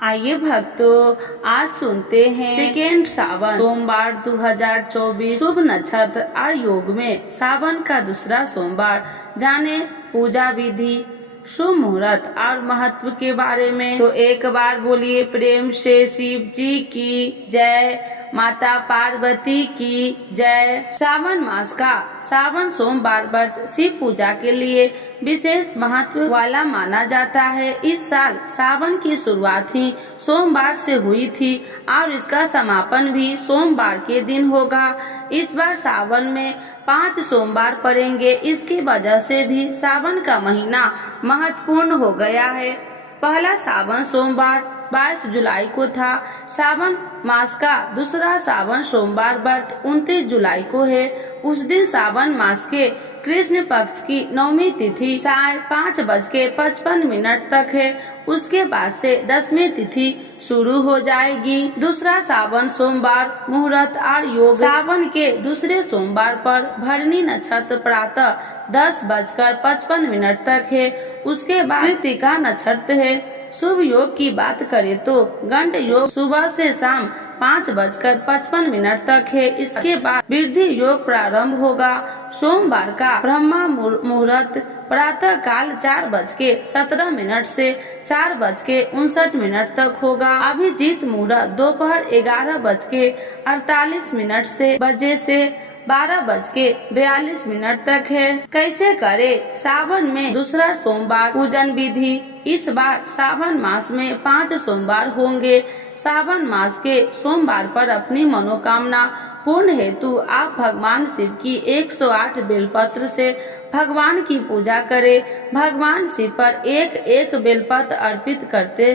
आइए भक्तों, आज सुनते हैं सेकेंड सावन सोमवार 2024 शुभ नक्षत्र और योग में सावन का दूसरा सोमवार। जाने पूजा विधि, शुभ मुहूर्त और महत्व के बारे में। तो एक बार बोलिए प्रेम से शिव जी की जय, माता पार्वती की जय। सावन मास का सावन सोमवार व्रत शिव पूजा के लिए विशेष महत्व वाला माना जाता है। इस साल सावन की शुरुआत ही सोमवार से हुई थी और इसका समापन भी सोमवार के दिन होगा। इस बार सावन में 5 सोमवार पड़ेंगे। इसकी वजह से भी सावन का महीना महत्वपूर्ण हो गया है। पहला सावन सोमवार 22 जुलाई को था। सावन मास का दूसरा सावन सोमवार व्रत 29 जुलाई को है। उस दिन सावन मास के कृष्ण पक्ष की नवमी तिथि 5:55 तक है। उसके बाद से 10वीं तिथि शुरू हो जाएगी। दूसरा सावन सोमवार मुहूर्त और योग सावन के दूसरे सोमवार पर भरणी नक्षत्र प्रातः 10:55 तक है। उसके बाद कृतिका नक्षत्र है। शुभ योग की बात करें तो गंड योग सुबह से शाम 5:55 तक है। इसके बाद वृद्धि योग प्रारंभ होगा। सोमवार का ब्रह्मा मुहूर्त प्रातः काल 4:17 से 4:59 तक होगा। अभिजीत मुहूर्त दोपहर 11:48 बजे से 12:42 तक है। कैसे करें सावन में दूसरा सोमवार पूजन विधि। इस बार सावन मास में 5 सोमवार होंगे। सावन मास के सोमवार पर अपनी मनोकामना पूर्ण हेतु आप भगवान शिव की 108 बेलपत्र से भगवान की पूजा करें। भगवान शिव पर एक बेलपत्र अर्पित करते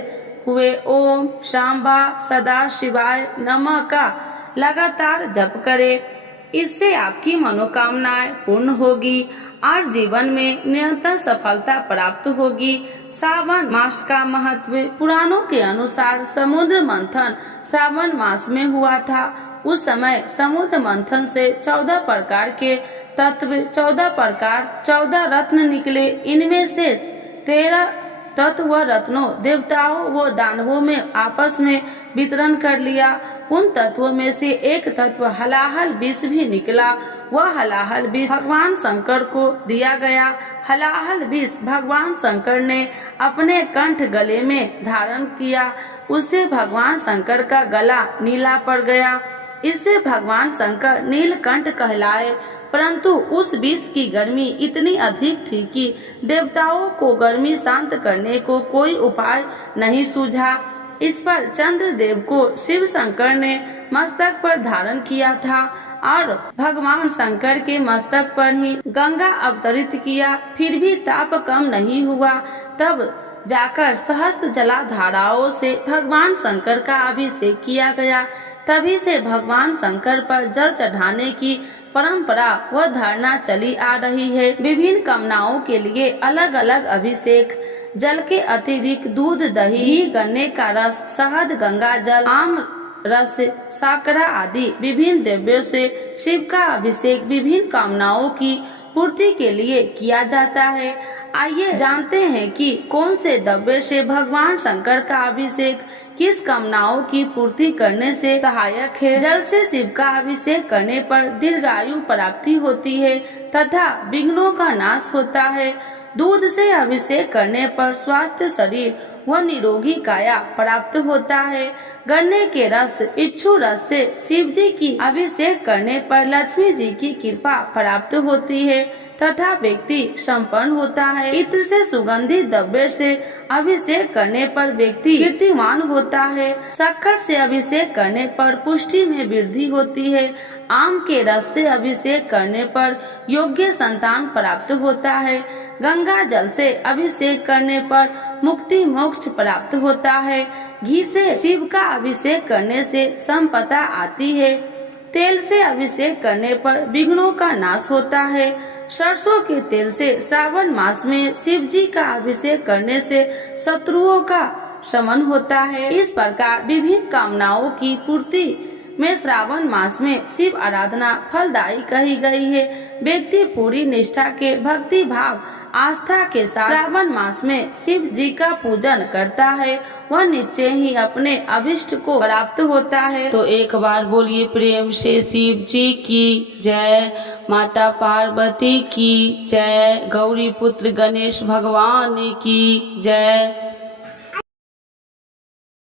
हुए ओम शांबा सदा शिवाय नमः का लगातार जप करें। इससे आपकी मनोकामनाएं पूर्ण होगी और जीवन में निरंतर सफलता प्राप्त होगी। सावन मास का महत्व पुराणों के अनुसार समुद्र मंथन सावन मास में हुआ था। उस समय समुद्र मंथन से 14 प्रकार के तत्व 14 रत्न निकले। इनमें से 13 तत्व व रत्नों देवताओं व दानवों में आपस में वितरण कर लिया। उन तत्वों में से एक तत्व हलाहल विष भी निकला। वह हलाहल विष भगवान शंकर को दिया गया। हलाहल विष भगवान शंकर ने अपने कंठ गले में धारण किया। उससे भगवान शंकर का गला नीला पड़ गया। इससे भगवान शंकर नीलकंठ कहलाए। परंतु उस विष की गर्मी इतनी अधिक थी कि देवताओं को गर्मी शांत करने को कोई उपाय नहीं सूझा। इस पर चंद्रदेव को शिव शंकर ने मस्तक पर धारण किया था और भगवान शंकर के मस्तक पर ही गंगा अवतरित किया। फिर भी ताप कम नहीं हुआ। तब जाकर सहस्त्र जलाधाराओं से भगवान शंकर का अभिषेक किया गया। तभी से भगवान शंकर पर जल चढ़ाने की परंपरा व धारणा चली आ रही है। विभिन्न कामनाओं के लिए अलग अलग अभिषेक। जल के अतिरिक्त दूध, दही, घी, गन्ने का रस, शहद, गंगा जल, आम रस, साकरा आदि विभिन्न द्रव्यों से शिव का अभिषेक विभिन्न कामनाओं की पूर्ति के लिए किया जाता है। आइए जानते हैं कि कौन से द्रव्य से भगवान शंकर का अभिषेक किस कामनाओं की पूर्ति करने से सहायक है। जल से शिव का अभिषेक करने पर दीर्घायु प्राप्ति होती है तथा विघ्नों का नाश होता है। दूध से अभिषेक करने पर स्वस्थ शरीर व निरोगी काया प्राप्त होता है। गन्ने के रस इच्छू रस से शिव जी की अभिषेक करने पर लक्ष्मी जी की कृपा प्राप्त होती है तथा व्यक्ति संपन्न होता है। इत्र से सुगंधित द्रव्य से अभिषेक करने पर व्यक्ति कीर्तिमान होता है। शक्कर से अभिषेक करने पर पुष्टि में वृद्धि होती है। आम के रस से अभिषेक करने पर योग्य संतान प्राप्त होता है। गंगा जल से अभिषेक करने पर मुक्ति मोक्ष प्राप्त होता है। घी से शिव का अभिषेक करने से संपदा आती है। तेल से अभिषेक करने पर विघ्नों का नाश होता है। सरसों के तेल से श्रावण मास में शिव जी का अभिषेक करने से शत्रुओं का शमन होता है। इस प्रकार विभिन्न कामनाओं की पूर्ति में श्रावण मास में शिव आराधना फलदायी कही गई है। व्यक्ति पूरी निष्ठा के भक्ति भाव आस्था के साथ श्रावण मास में शिव जी का पूजन करता है, वह निश्चय ही अपने अभिष्ट को प्राप्त होता है। तो एक बार बोलिए प्रेम से शिव जी की जय, माता पार्वती की जय, गौरी पुत्र गणेश भगवान की जय।